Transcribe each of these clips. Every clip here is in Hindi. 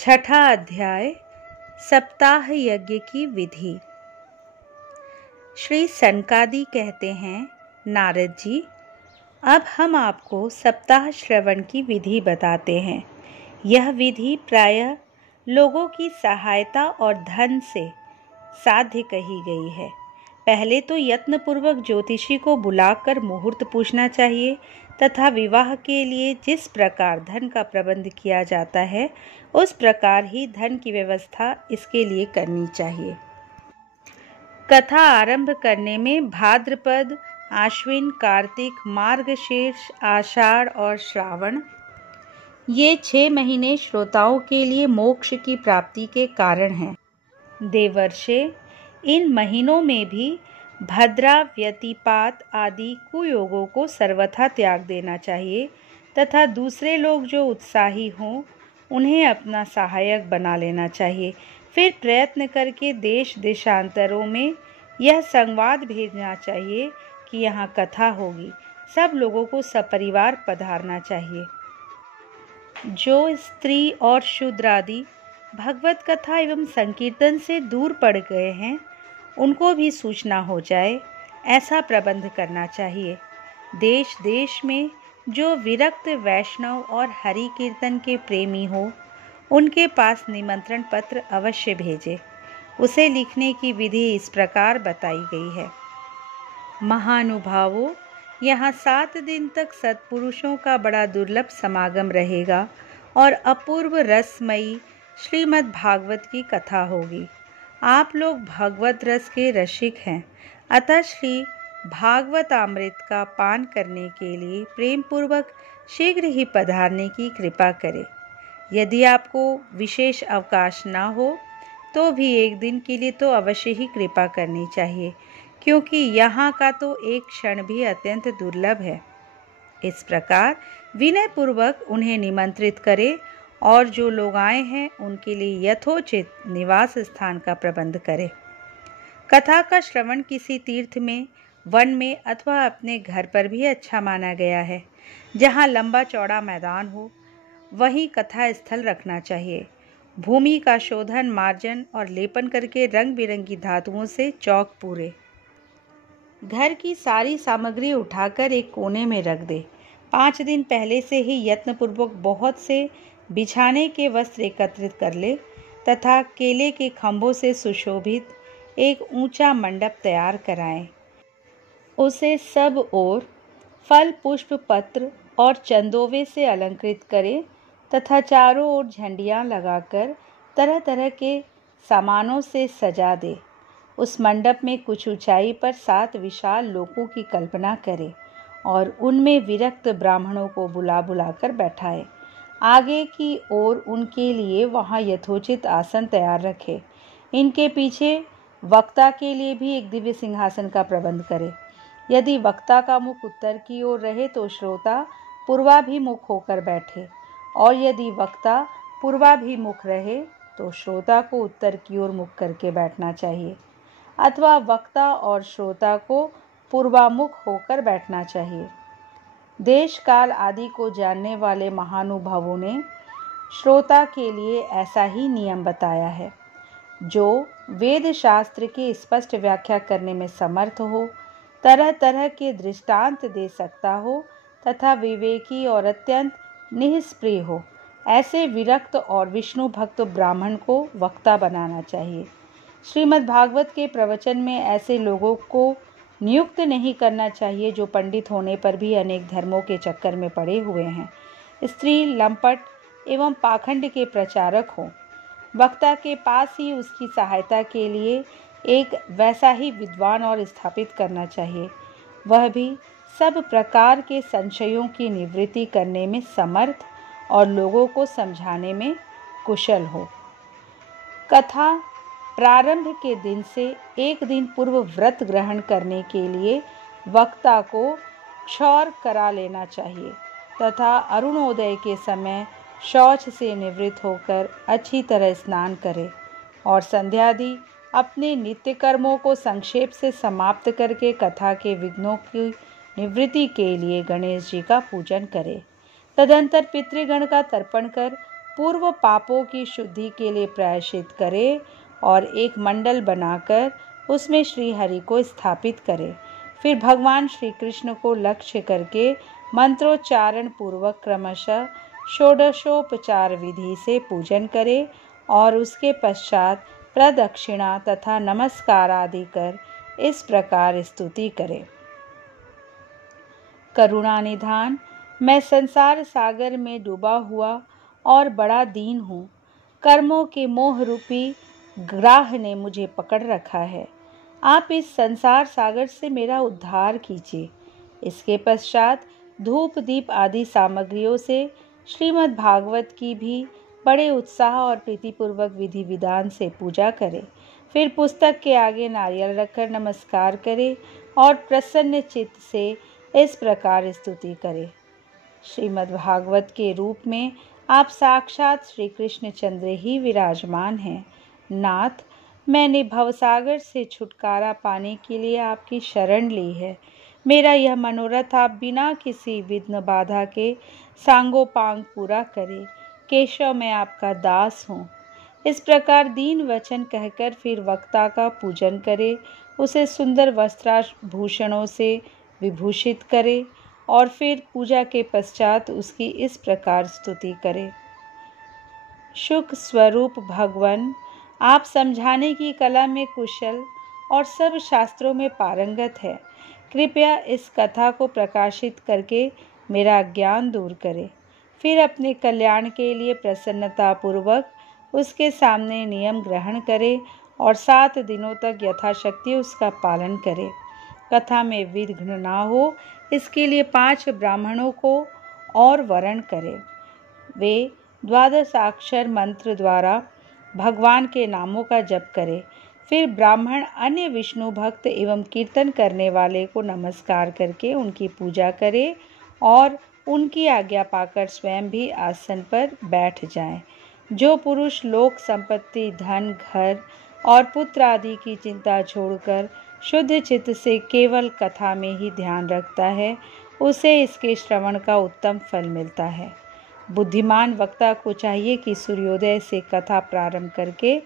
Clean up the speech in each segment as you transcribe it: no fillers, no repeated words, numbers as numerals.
छठा अध्याय सप्ताह यज्ञ की विधि। श्री सनकादि कहते हैं, नारद जी, अब हम आपको सप्ताह श्रवण की विधि बताते हैं। यह विधि प्रायः लोगों की सहायता और धन से साध्य कही गई है। पहले तो यत्नपूर्वक ज्योतिषी को बुलाकर मुहूर्त पूछना चाहिए तथा विवाह के लिए जिस प्रकार धन का प्रबंध किया जाता है उस प्रकार ही धन की व्यवस्था इसके लिए करनी चाहिए। कथा आरंभ करने में भाद्रपद, आश्विन, कार्तिक, मार्गशीर्ष, आषाढ़ और श्रावण ये 6 महीने श्रोताओं के लिए मोक्ष की प्राप्ति के कारण हैं। देवर्षे इन महीनों में भी भद्रा, व्यतिपात आदि कुयोगों को सर्वथा त्याग देना चाहिए तथा दूसरे लोग जो उत्साही हों उन्हें अपना सहायक बना लेना चाहिए। फिर प्रयत्न करके देश देशांतरों में यह संवाद भेजना चाहिए कि यहाँ कथा होगी। सब लोगों को सपरिवार पधारना चाहिए। जो स्त्री और शूद्र आदि भगवत कथा एवं संकीर्तन से दूर पड़ गए हैं उनको भी सूचना हो जाए, ऐसा प्रबंध करना चाहिए। देश देश में जो विरक्त वैष्णव और हरि कीर्तन के प्रेमी हो उनके पास निमंत्रण पत्र अवश्य भेजे। उसे लिखने की विधि इस प्रकार बताई गई है। महानुभावों, यहाँ 7 दिन तक सत्पुरुषों का बड़ा दुर्लभ समागम रहेगा और अपूर्व रसमयी श्रीमद् भागवत की कथा होगी। आप लोग भगवत रस के रसिक हैं, अतः श्री भागवत अमृत का पान करने के लिए प्रेम पूर्वक शीघ्र ही पधारने की कृपा करें। यदि आपको विशेष अवकाश ना हो तो भी एक दिन के लिए तो अवश्य ही कृपा करनी चाहिए, क्योंकि यहाँ का तो एक क्षण भी अत्यंत दुर्लभ है। इस प्रकार विनय पूर्वक उन्हें निमंत्रित करें और जो लोग आए हैं उनके लिए यथोचित निवास स्थान का प्रबंध करें। कथा का श्रवण किसी तीर्थ में, वन में अथवा अपने घर पर भी अच्छा माना गया है। जहाँ लंबा चौड़ा मैदान हो वहीं कथा स्थल रखना चाहिए। भूमि का शोधन, मार्जन और लेपन करके रंग बिरंगी धातुओं से चौक पूरे। घर की सारी सामग्री उठाकर एक कोने में रख दे। 5 दिन पहले से ही यत्नपूर्वक बहुत से बिछाने के वस्त्र एकत्रित कर ले तथा केले के खंभों से सुशोभित एक ऊंचा मंडप तैयार कराएं। उसे सब ओर फल, पुष्प, पत्र और चंदोवे से अलंकृत करें तथा चारों ओर झंडियां लगाकर तरह तरह के सामानों से सजा दे। उस मंडप में कुछ ऊंचाई पर 7 विशाल लोकों की कल्पना करें और उनमें विरक्त ब्राह्मणों को बुला बुलाकर बैठाए। आगे की ओर उनके लिए वहां यथोचित आसन तैयार रखे। इनके पीछे वक्ता के लिए भी एक दिव्य सिंहासन का प्रबंध करे। यदि वक्ता का मुख उत्तर की ओर रहे तो श्रोता पूर्वाभिमुख होकर बैठे, और यदि वक्ता पूर्वाभिमुख रहे तो श्रोता को उत्तर की ओर मुख करके बैठना चाहिए, अथवा वक्ता और श्रोता को पूर्वामुख होकर बैठना चाहिए। देश काल आदि को जानने वाले महानुभावों ने श्रोता के लिए ऐसा ही नियम बताया है। जो वेद शास्त्र की स्पष्ट व्याख्या करने में समर्थ हो, तरह तरह के दृष्टांत दे सकता हो तथा विवेकी और अत्यंत निष्प्रिय हो, ऐसे विरक्त और विष्णु भक्त ब्राह्मण को वक्ता बनाना चाहिए। श्रीमद् भागवत के प्रवचन में ऐसे लोगों को नियुक्त नहीं करना चाहिए जो पंडित होने पर भी अनेक धर्मों के चक्कर में पड़े हुए हैं, स्त्री, लंपट एवं पाखंड के प्रचारक हों। वक्ता के पास ही उसकी सहायता के लिए एक वैसा ही विद्वान और स्थापित करना चाहिए, वह भी सब प्रकार के संशयों की निवृत्ति करने में समर्थ और लोगों को समझाने में कुशल हो। कथा प्रारंभ के दिन से एक दिन पूर्व व्रत ग्रहण करने के लिए वक्ता को क्षौर करा लेना चाहिए तथा अरुणोदय के समय शौच से निवृत्त होकर अच्छी तरह स्नान करे और संध्यादि अपने नित्य कर्मों को संक्षेप से समाप्त करके कथा के विघ्नों की निवृत्ति के लिए गणेश जी का पूजन करे। तदंतर पितृगण का तर्पण कर पूर्व पापों की शुद्धि के लिए प्रायश्चित करे और एक मंडल बनाकर उसमें श्री हरि को स्थापित करे। फिर भगवान श्री कृष्ण को लक्ष्य करके मंत्रोच्चारण पूर्वक क्रमशः षोडशोपचार विधि से पूजन करे और उसके पश्चात प्रदक्षिणा तथा नमस्कार आदि कर इस प्रकार स्तुति करे। करुणा निधान, मैं संसार सागर में डूबा हुआ और बड़ा दीन हूँ। कर्मों के मोह रूपी ग्राह ने मुझे पकड़ रखा है। आप इस संसार सागर से मेरा उद्धार कीजिए। इसके पश्चात धूप दीप आदि सामग्रियों से श्रीमद् भागवत की भी बड़े उत्साह और प्रीतिपूर्वक विधि विधान से पूजा करें। फिर पुस्तक के आगे नारियल रखकर नमस्कार करें और प्रसन्न चित्त से इस प्रकार स्तुति करें। श्रीमद् भागवत के रूप में आप साक्षात श्री कृष्णचंद्र ही विराजमान हैं। नाथ, मैंने भवसागर से छुटकारा पाने के लिए आपकी शरण ली है। मेरा यह मनोरथ आप बिना किसी विघ्न बाधा के सांगोपांग पूरा करें। केशव, मैं आपका दास हूँ। इस प्रकार दीन वचन कहकर फिर वक्ता का पूजन करे, उसे सुंदर वस्त्राभूषणों से विभूषित करे और फिर पूजा के पश्चात उसकी इस प्रकार स्तुति करे। शुक स्वरूप भगवन, आप समझाने की कला में कुशल और सब शास्त्रों में पारंगत है। कृपया इस कथा को प्रकाशित करके मेरा ज्ञान दूर करें। फिर अपने कल्याण के लिए प्रसन्नतापूर्वक उसके सामने नियम ग्रहण करें और 7 दिनों तक यथाशक्ति उसका पालन करें। कथा में विघ्न न हो इसके लिए 5 ब्राह्मणों को और वरण करें। वे 12 अक्षर मंत्र द्वारा भगवान के नामों का जप करें। फिर ब्राह्मण अन्य विष्णु भक्त एवं कीर्तन करने वाले को नमस्कार करके उनकी पूजा करें और उनकी आज्ञा पाकर स्वयं भी आसन पर बैठ जाएं। जो पुरुष लोक संपत्ति, धन, घर और पुत्र आदि की चिंता छोड़कर शुद्ध चित्त से केवल कथा में ही ध्यान रखता है, उसे इसके श्रवण का उत्तम फल मिलता है। बुद्धिमान वक्ता को चाहिए कि सूर्योदय से कथा प्रारंभ करके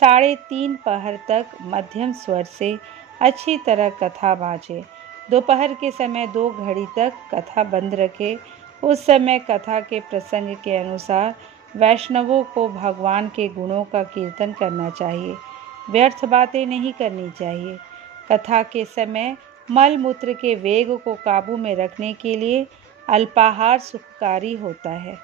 3:30 पहर तक मध्यम स्वर से अच्छी तरह कथा बाजे। दोपहर के समय 2 घड़ी तक कथा बंद रखे। उस समय कथा के प्रसंग के अनुसार वैष्णवों को भगवान के गुणों का कीर्तन करना चाहिए। व्यर्थ बातें नहीं करनी चाहिए। कथा के समय मल मूत्र के वेग को काबू में रखने के लिए अल्पाहार सुखकारी होता है।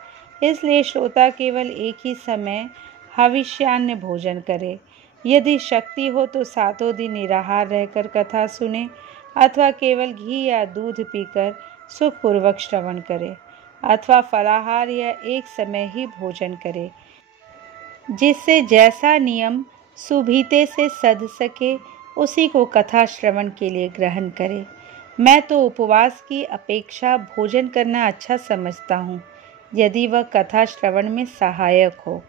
इसलिए श्रोता केवल एक ही समय हविष्यान्न भोजन करे। यदि शक्ति हो तो 7 दिन निराहार रहकर कथा सुने अथवा केवल घी या दूध पीकर सुखपूर्वक श्रवण करे अथवा फलाहार या एक समय ही भोजन करे। जिससे जैसा नियम सुभीते से सध सके उसी को कथा श्रवण के लिए ग्रहण करे। मैं तो उपवास की अपेक्षा भोजन करना अच्छा समझता हूँ, यदि वह कथा श्रवण में सहायक हो।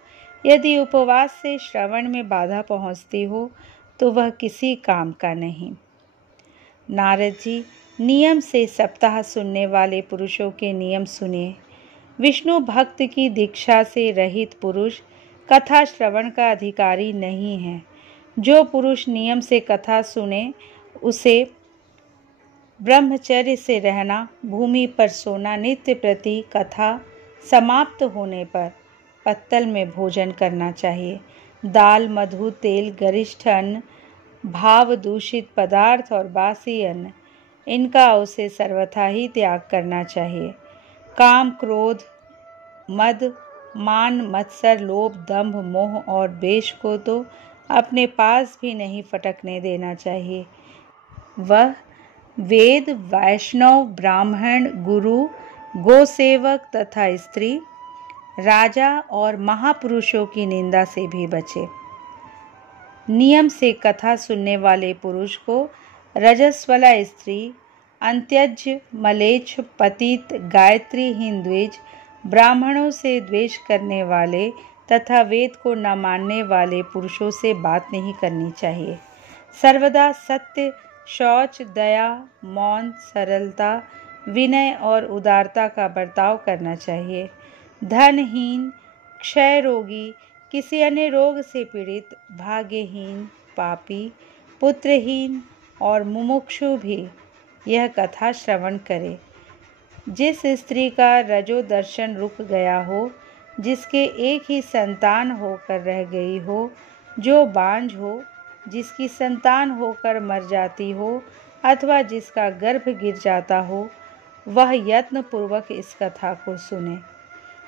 यदि उपवास से श्रवण में बाधा पहुँचती हो तो वह किसी काम का नहीं। नारद जी, नियम से सप्ताह सुनने वाले पुरुषों के नियम सुनिए। विष्णु भक्त की दीक्षा से रहित पुरुष कथा श्रवण का अधिकारी नहीं है। जो पुरुष नियम से कथा सुने उसे ब्रह्मचर्य से रहना, भूमि पर सोना, नित्य प्रति कथा समाप्त होने पर पत्तल में भोजन करना चाहिए। दाल, मधु, तेल, गरिष्ठ अन्न, भाव दूषित पदार्थ और बासी अन्न, इनका उसे सर्वथा ही त्याग करना चाहिए। काम, क्रोध, मद, मान, मत्सर, लोभ, दंभ, मोह और द्वेष को तो अपने पास भी नहीं फटकने देना चाहिए। वह वेद, वैष्णव, ब्राह्मण, गुरु, गोसेवक तथा स्त्री, राजा और महापुरुषों की निंदा से भी बचे। नियम से कथा सुनने वाले पुरुष को रजस्वला स्त्री, अंत्यज, मलेच्छ, पतित, गायत्रीहीन द्विज, ब्राह्मणों से द्वेष करने वाले तथा वेद को न मानने वाले पुरुषों से बात नहीं करनी चाहिए। सर्वदा सत्य, शौच, दया, मौन, सरलता, विनय और उदारता का बर्ताव करना चाहिए। धनहीन, क्षय रोगी, किसी अन्य रोग से पीड़ित, भाग्यहीन, पापी, पुत्रहीन और मुमुक्षु भी यह कथा श्रवण करे। जिस स्त्री का रजो दर्शन रुक गया हो, जिसके एक ही संतान होकर रह गई हो, जो बांझ हो, जिसकी संतान होकर मर जाती हो अथवा जिसका गर्भ गिर जाता हो, वह यत्न पूर्वक इस कथा को सुने।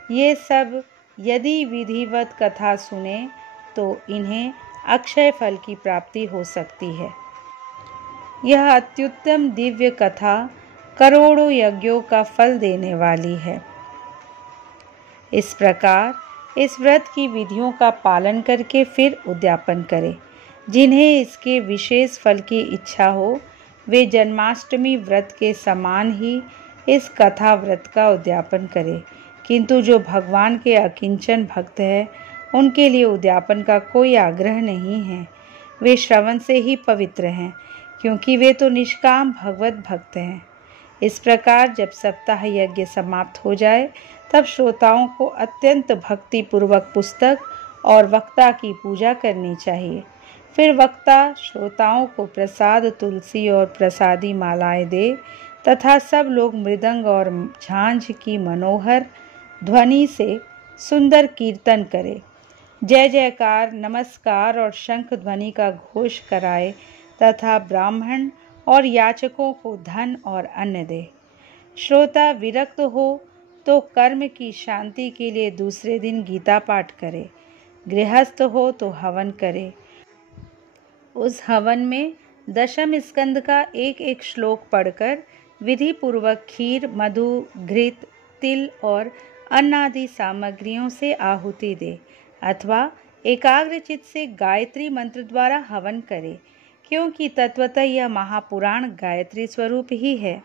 ये सब यदि विधिवत कथा सुने तो इन्हें अक्षय फल की प्राप्ति हो सकती है। यह अत्युत्तम दिव्य कथा करोड़ों यज्ञों का फल देने वाली है। इस प्रकार इस व्रत की विधियों का पालन करके फिर उद्यापन करें। जिन्हें इसके विशेष फल की इच्छा हो, वे जन्माष्टमी व्रत के समान ही इस कथा व्रत का उद्यापन करें। किंतु जो भगवान के अकिंचन भक्त हैं, उनके लिए उद्यापन का कोई आग्रह नहीं है। वे श्रवण से ही पवित्र हैं, क्योंकि वे तो निष्काम भगवत भक्त हैं। इस प्रकार जब सप्ताह यज्ञ समाप्त हो जाए, तब श्रोताओं को अत्यंत भक्ति पूर्वक पुस्तक और वक्ता की पूजा करनी चाहिए। फिर वक्ता श्रोताओं को प्रसाद, तुलसी और प्रसादी मालाएं दे तथा सब लोग मृदंग और झांझ की मनोहर ध्वनि से सुंदर कीर्तन करे, जय जयकार, नमस्कार और शंख ध्वनि का घोष कराए तथा ब्राह्मण और याचकों को धन और अन्न दे। श्रोता विरक्त हो तो कर्म की शांति के लिए दूसरे दिन गीता पाठ करे। गृहस्थ हो तो हवन करे। उस हवन में दशम स्कंद का एक एक श्लोक पढ़कर विधि पूर्वक खीर, मधु, घृत, तिल और अन्न आदि सामग्रियों से आहुति दे अथवा एकाग्रचित से गायत्री मंत्र द्वारा हवन करे, क्योंकि तत्वतः यह महापुराण गायत्री स्वरूप ही है।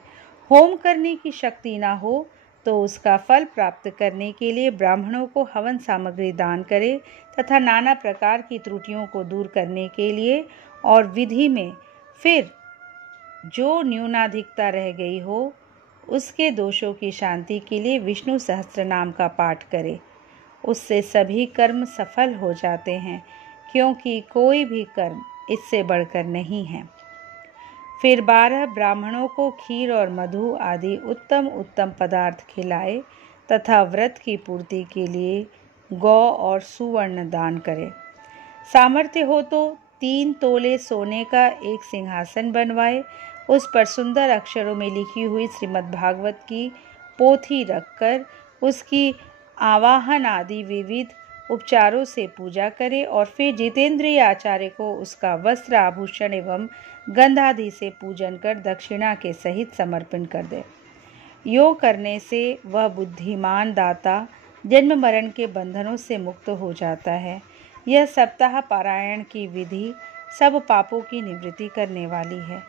होम करने की शक्ति न हो तो उसका फल प्राप्त करने के लिए ब्राह्मणों को हवन सामग्री दान करे तथा नाना प्रकार की त्रुटियों को दूर करने के लिए और विधि में फिर जो न्यूनाधिकता रह गई हो, उसके दोषों की शांति के लिए विष्णु सहस्त्र नाम का पाठ करे। उससे सभी कर्म सफल हो जाते हैं, क्योंकि कोई भी कर्म इससे बढ़कर नहीं है। फिर 12 ब्राह्मणों को खीर और मधु आदि उत्तम उत्तम पदार्थ खिलाए तथा व्रत की पूर्ति के लिए गौ और सुवर्ण दान करे। सामर्थ्य हो तो 3 तोले सोने का एक सिंहासन बनवाए, उस पर सुंदर अक्षरों में लिखी हुई श्रीमद् भागवत की पोथी रखकर उसकी आवाहन आदि विविध उपचारों से पूजा करे और फिर जितेंद्रिय आचार्य को उसका वस्त्र, आभूषण एवं गंधादि से पूजन कर दक्षिणा के सहित समर्पण कर दे। योग करने से वह बुद्धिमान दाता जन्म मरण के बंधनों से मुक्त हो जाता है। यह सप्ताह पारायण की विधि सब पापों की निवृत्ति करने वाली है।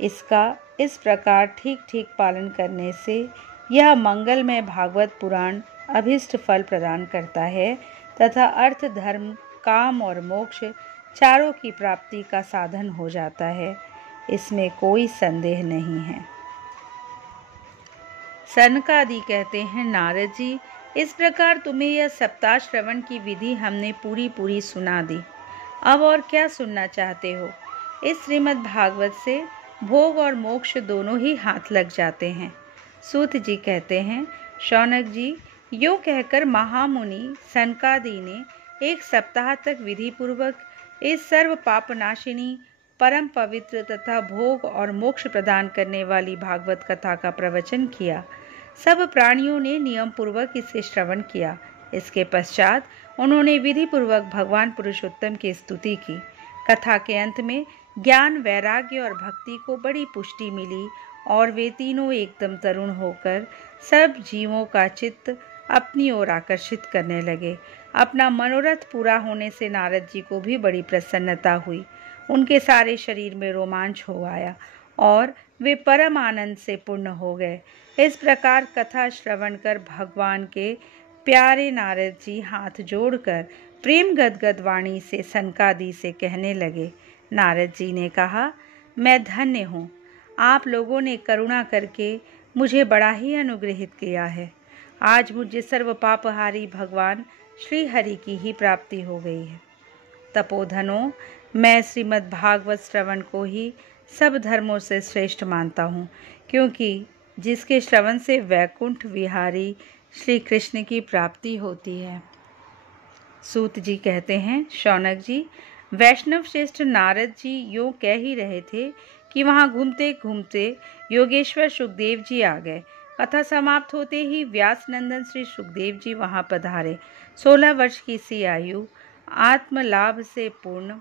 इसका इस प्रकार ठीक ठीक पालन करने से यह मंगलमय भागवत पुराण अभीष्ट फल प्रदान करता है तथा अर्थ, धर्म, काम और मोक्ष चारों की प्राप्ति का साधन हो जाता है। इसमें कोई संदेह नहीं है। सनकादि कहते हैं, नारद जी, इस प्रकार तुम्हें यह सप्ताह श्रवण की विधि हमने पूरी सुना दी। अब और क्या सुनना चाहते हो? इस श्रीमद् भागवत से भोग और मोक्ष दोनों ही हाथ लग जाते हैं। सूत जी कहते हैं, शौनक जी, यो कहकर महामुनि सनकादि ने 1 सप्ताह तक विधि पूर्वक इस सर्व पापनाशिनी, परम पवित्र तथा भोग और मोक्ष प्रदान करने वाली भागवत कथा का प्रवचन किया। सब प्राणियों ने नियम पूर्वक इसे श्रवण किया। इसके पश्चात उन्होंने विधि पूर्वक भगवान पुरुषोत्तम की स्तुति की। कथा के अंत में ज्ञान, वैराग्य और भक्ति को बड़ी पुष्टि मिली और वे तीनों एकदम तरुण होकर सब जीवों का चित्त अपनी ओर आकर्षित करने लगे। अपना मनोरथ पूरा होने से नारद जी को भी बड़ी प्रसन्नता हुई। उनके सारे शरीर में रोमांच हो आया और वे परम आनंद से पूर्ण हो गए। इस प्रकार कथा श्रवण कर भगवान के प्यारे नारद जी हाथ जोड़कर प्रेम गदगद वाणी से सनकादि से कहने लगे। नारद जी ने कहा, मैं धन्य हूँ। आप लोगों ने करुणा करके मुझे बड़ा ही अनुग्रहित किया है। आज मुझे सर्व पापहारी भगवान श्री हरि की ही प्राप्ति हो गई है। तपोधनों, मैं श्रीमद् भागवत श्रवण को ही सब धर्मों से श्रेष्ठ मानता हूँ, क्योंकि जिसके श्रवण से वैकुंठ विहारी श्री कृष्ण की प्राप्ति होती है। सूत जी कहते हैं, शौनक जी, वैष्णव श्रेष्ठ नारद जी यूँ कह ही रहे थे कि वहाँ घूमते घूमते योगेश्वर सुखदेव जी आ गए। कथा समाप्त होते ही व्यास नंदन श्री सुखदेव जी वहाँ पधारे। 16 वर्ष की सी आयु आत्मलाभ से पूर्ण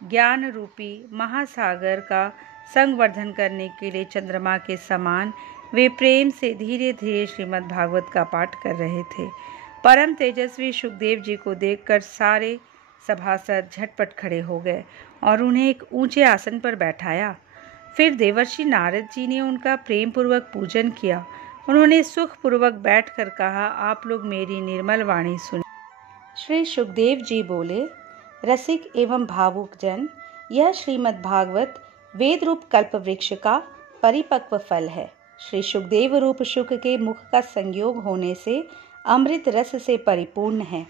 ज्ञान रूपी महासागर का संवर्धन करने के लिए चंद्रमा के समान वे प्रेम से धीरे धीरे श्रीमद् भागवत का पाठ कर रहे थे। परम तेजस्वी सुखदेव जी को देखकर सारे सभासद झटपट खड़े हो गए और उन्हें एक ऊंचे आसन पर बैठाया। फिर देवर्षि नारद जी ने उनका प्रेम पूर्वक पूजन किया। उन्होंने सुख पूर्वक बैठकर कहा, आप लोग मेरी निर्मल वाणी सुनिए। श्री सुखदेव जी बोले, रसिक एवं भावुक जन, यह श्रीमद् भागवत वेद रूप कल्प वृक्ष का परिपक्व फल है। श्री सुखदेव रूप शुक के मुख का संयोग होने से अमृत रस से परिपूर्ण है।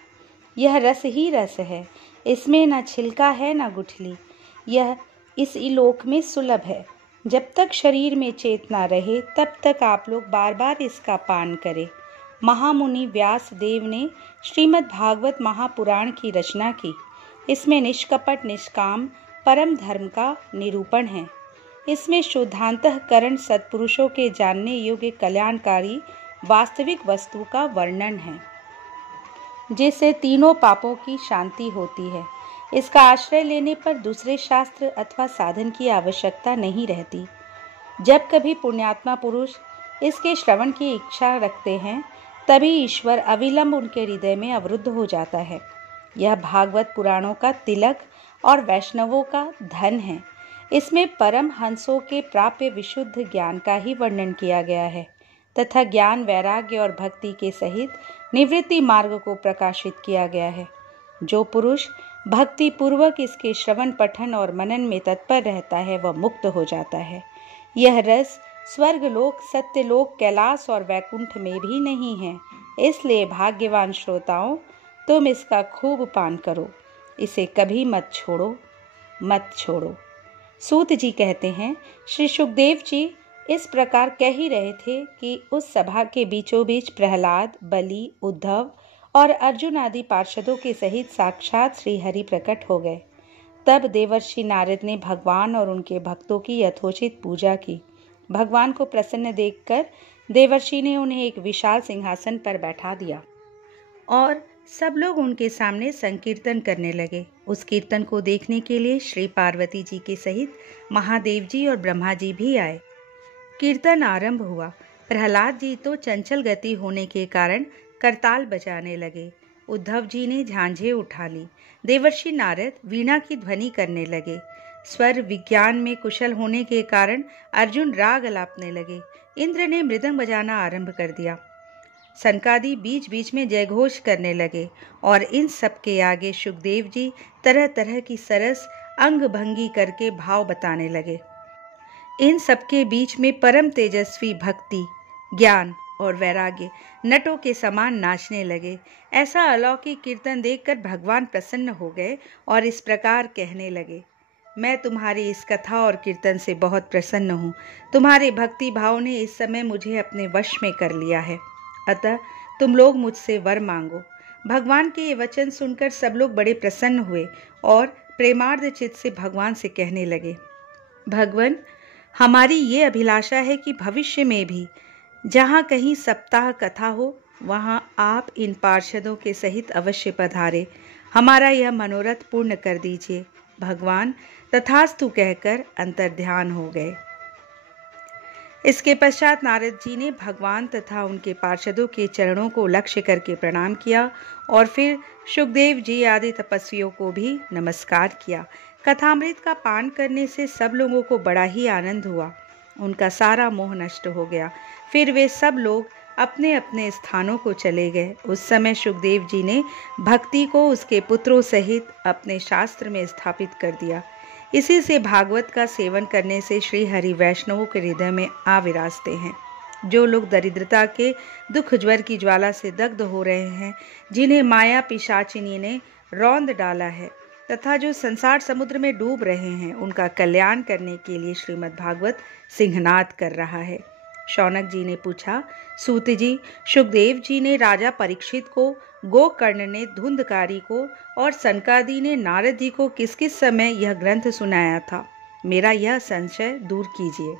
यह रस ही रस है, इसमें न छिलका है न गुठली। यह इस इलोक में सुलभ है। जब तक शरीर में चेतना रहे तब तक आप लोग बार बार इसका पान करें। महामुनि व्यास देव ने श्रीमद् भागवत महापुराण की रचना की। इसमें निष्कपट निष्काम परम धर्म का निरूपण है। इसमें शुद्धांतःकरण सत्पुरुषों के जानने योग्य कल्याणकारी वास्तविक वस्तु का वर्णन है, जिससे तीनों पापों की शांति होती है। इसका आश्रय लेने पर दूसरे शास्त्र अथवा साधन की आवश्यकता नहीं रहती। जब कभी पुण्यात्मा पुरुष इसके श्रवण की इच्छा रखते हैं, तभी ईश्वर अविलंब उनके हृदय में अवरुद्ध हो जाता है। यह भागवत पुराणों का तिलक और वैष्णवों का धन है। इसमें परम हंसों के प्राप्य विशुद्ध ज्ञान का ही वर्णन किया गया है तथा ज्ञान, वैराग्य और भक्ति के सहित निवृत्ति मार्ग को प्रकाशित किया गया है। जो पुरुष भक्ति पूर्वक इसके श्रवण, पठन और मनन में तत्पर रहता है, वह मुक्त हो जाता है। यह रस स्वर्गलोक, सत्यलोक, कैलाश और वैकुंठ में भी नहीं है। इसलिए भाग्यवान श्रोताओं, तुम इसका खूब पान करो, इसे कभी मत छोड़ो। सूत जी कहते हैं, श्री सुखदेव जी इस प्रकार कह ही रहे थे कि उस सभा के बीचों बीच प्रहलाद, बलि, उद्धव और अर्जुन आदि पार्षदों के सहित साक्षात श्री हरि प्रकट हो गए। तब देवर्षि नारद ने भगवान और उनके भक्तों की यथोचित पूजा की। भगवान को प्रसन्न देखकर देवर्षि ने उन्हें एक विशाल सिंहासन पर बैठा दिया और सब लोग उनके सामने संकीर्तन करने लगे। उस कीर्तन को देखने के लिए श्री पार्वती जी के सहित महादेव जी और ब्रह्मा जी भी आए। कीर्तन आरंभ हुआ। प्रहलाद जी तो चंचल गति होने के कारण करताल बजाने लगे। उद्धव जी ने झांझे उठा ली। देवर्षि नारद वीणा की ध्वनि करने लगे। स्वर विज्ञान में कुशल होने के कारण अर्जुन राग अलापने लगे। इंद्र ने मृदंग बजाना आरंभ कर दिया। सनकादि बीच बीच में जयघोष करने लगे और इन सब के आगे सुखदेव जी तरह तरह की सरस अंग भंगी करके भाव बताने लगे। इन सबके बीच में परम तेजस्वी भक्ति, ज्ञान और वैराग्य नटों के समान नाचने लगे। ऐसा अलौकिक कीर्तन देखकर भगवान प्रसन्न हो गए और इस प्रकार कहने लगे, मैं तुम्हारी इस कथा और कीर्तन से बहुत प्रसन्न हूँ। तुम्हारे भक्ति भाव ने इस समय मुझे अपने वश में कर लिया है। अतः तुम लोग मुझसे वर मांगो। भगवान के ये वचन सुनकर सब लोग बड़े प्रसन्न हुए और प्रेमार्ध चित्त से भगवान से कहने लगे, भगवान, हमारी ये अभिलाषा है कि भविष्य में भी जहाँ कहीं सप्ताह कथा हो, वहाँ आप इन पार्षदों के सहित अवश्य पधारे। हमारा यह मनोरथ पूर्ण कर दीजिए। भगवान तथास्तु कहकर अंतर्ध्यान हो गए। इसके पश्चात नारद जी ने भगवान तथा उनके पार्षदों के चरणों को लक्ष्य करके प्रणाम किया और फिर सुखदेव जी आदि तपस्वियों को भी नमस्कार किया। कथामृत का पान करने से सब लोगों को बड़ा ही आनंद हुआ। उनका सारा मोह नष्ट हो गया। फिर वे सब लोग अपने अपने स्थानों को चले गए। उस समय सुखदेव जी ने भक्ति को उसके पुत्रों सहित अपने शास्त्र में स्थापित कर दिया। इसी से भागवत का सेवन करने से श्री हरि वैष्णवों के हृदय में आ विराजते हैं। जो लोग दरिद्रता के दुख ज्वर की ज्वाला से दग्ध हो रहे हैं, जिन्हें माया पिशाचिनी ने रौंद डाला है तथा जो संसार समुद्र में डूब रहे हैं, उनका कल्याण करने के लिए श्रीमद् भागवत सिंहनाद कर रहा है। शौनक जी ने पूछा, सूत जी, सुखदेव जी ने राजा परीक्षित को, गोकर्ण ने धुंधकारी को और सनकादि ने नारद जी को किस किस समय यह ग्रंथ सुनाया था? मेरा यह संशय दूर कीजिए।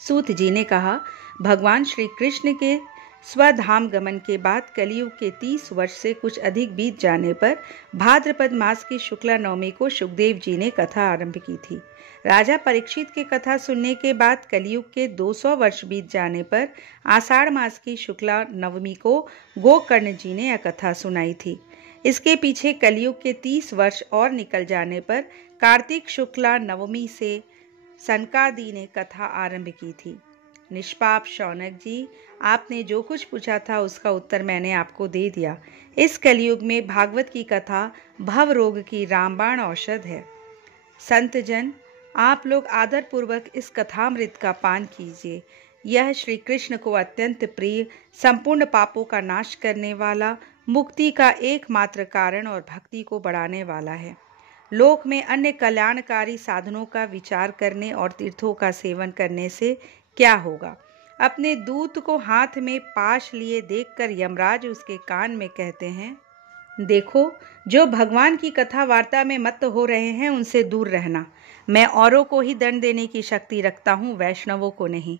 सूत जी ने कहा, भगवान श्री कृष्ण के स्वधाम गमन के बाद कलयुग के 30 वर्ष से कुछ अधिक बीत जाने पर भाद्रपद मास की शुक्ला नवमी को सुखदेव जी ने कथा आरंभ की थी। राजा परीक्षित के कथा सुनने के बाद कलयुग के 200 वर्ष बीत जाने पर आषाढ़ मास की शुक्ला नवमी को गोकर्ण जी ने यह कथा सुनाई थी। इसके पीछे कलयुग के 30 वर्ष और निकल जाने पर कार्तिक शुक्ला नवमी से सनकादि ने कथा आरंभ की थी। निष्पाप शौनक जी, आपने जो कुछ पूछा था उसका उत्तर मैंने आपको दे दिया। इस कलयुग में भागवत की कथा भव रोग की रामबाण औषध है। संतजन, आप लोग आदर पूर्वक इस कथामृत का पान कीजिए। यह श्री कृष्ण को अत्यंत प्रिय, संपूर्ण पापों का नाश करने वाला, मुक्ति का एकमात्र कारण और भक्ति को बढ़ाने वाला है। लोक में अन्य कल्याणकारी साधनों का विचार करने और तीर्थों का सेवन करने से क्या होगा? अपने दूत को हाथ में पाश लिए देखकर यमराज उसके कान में कहते हैं, देखो, जो भगवान की कथा वार्ता में मत्त हो रहे हैं उनसे दूर रहना। मैं औरों को ही दंड देने की शक्ति रखता हूँ, वैष्णवों को नहीं।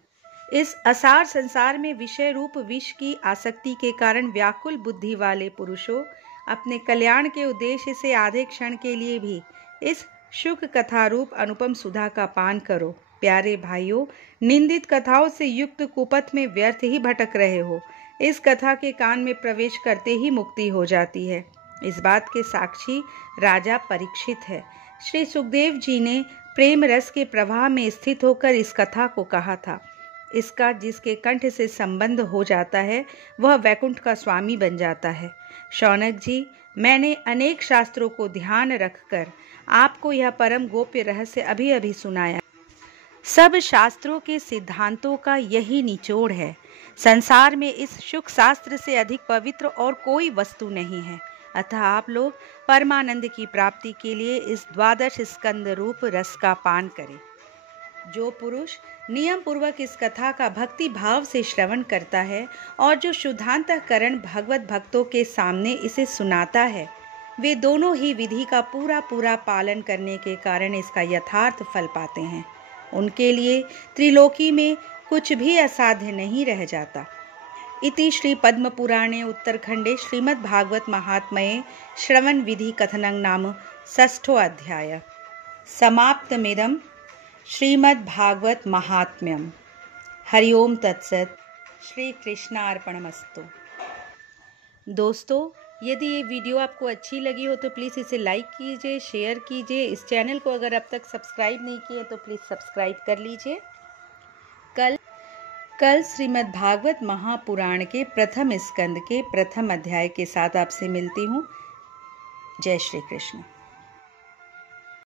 इस असार संसार में विषय रूप विष की आसक्ति के कारण व्याकुल बुद्धि वाले पुरुषों, अपने कल्याण के उद्देश्य से आधे क्षण के लिए भी इस शुक कथा रूप अनुपम सुधा का पान करो। प्यारे भाइयों, निंदित कथाओं से युक्त कुपथ में व्यर्थ ही भटक रहे हो। इस कथा के कान में प्रवेश करते ही मुक्ति हो जाती है। इस बात के साक्षी राजा परीक्षित है। श्री सुखदेव जी ने प्रेम रस के प्रवाह में स्थित होकर इस कथा को कहा था। इसका जिसके कंठ से संबंध हो जाता है वह वैकुंठ का स्वामी बन जाता है। शौनक जी, मैंने अनेक शास्त्रों को ध्यान रखकर आपको यह परम गोप्य रहस्य अभी अभी सुनाया। सब शास्त्रों के सिद्धांतों का यही निचोड़ है। संसार में इस शुक शास्त्र से अधिक पवित्र और कोई वस्तु नहीं है। अतः आप लोग परमानंद की प्राप्ति के लिए इस 12 स्कंद रूप रस का पान करें। जो पुरुष नियम पूर्वक इस कथा का भक्ति भाव से श्रवण करता है और जो शुद्धांतःकरण भगवत भक्तों के सामने इसे सुनाता है, वे दोनों ही विधि का पूरा पालन करने के कारण इसका यथार्थ फल पाते हैं। उनके लिए त्रिलोकी में कुछ भी असाध्य नहीं रह जाता। इति श्री पद्म पुराणे उत्तरखंडे श्रीमद् भागवत महात्म्ये श्रवण विधि कथनं नाम 6ठो अध्याय समाप्तमिदं श्रीमद् भागवत महात्म्यम। हरि ओम तत्सत। श्री कृष्णार्पणमस्तु। दोस्तों, यदि ये वीडियो आपको अच्छी लगी हो तो प्लीज़ इसे लाइक कीजिए, शेयर कीजिए। इस चैनल को अगर अब तक सब्सक्राइब नहीं किए तो प्लीज़ सब्सक्राइब कर लीजिए। कल श्रीमद् भागवत महापुराण के प्रथम स्कंद के प्रथम अध्याय के साथ आपसे मिलती हूँ। जय श्री कृष्ण।